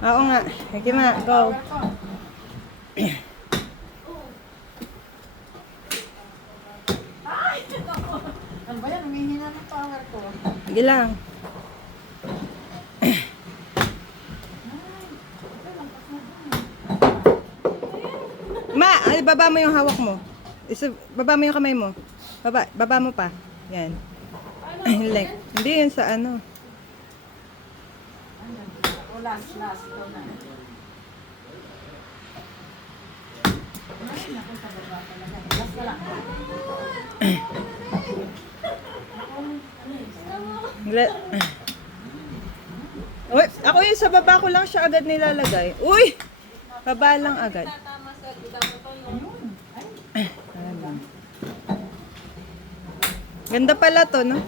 Oo nga. Sige ma, go. Ano ba yan? Humihina ng power ko. Sige lang. Ma, ay, baba mo yung hawak mo. Baba mo yung kamay mo. Baba mo pa. Yan. Like, hindi yun sa ano. O, last. Ito na. Ay, naku, sa baba talaga. Last na lang. Uy, ako yung sa baba ko lang siya agad nilalagay. Uy! Baba lang agad. Ganda pala to, no?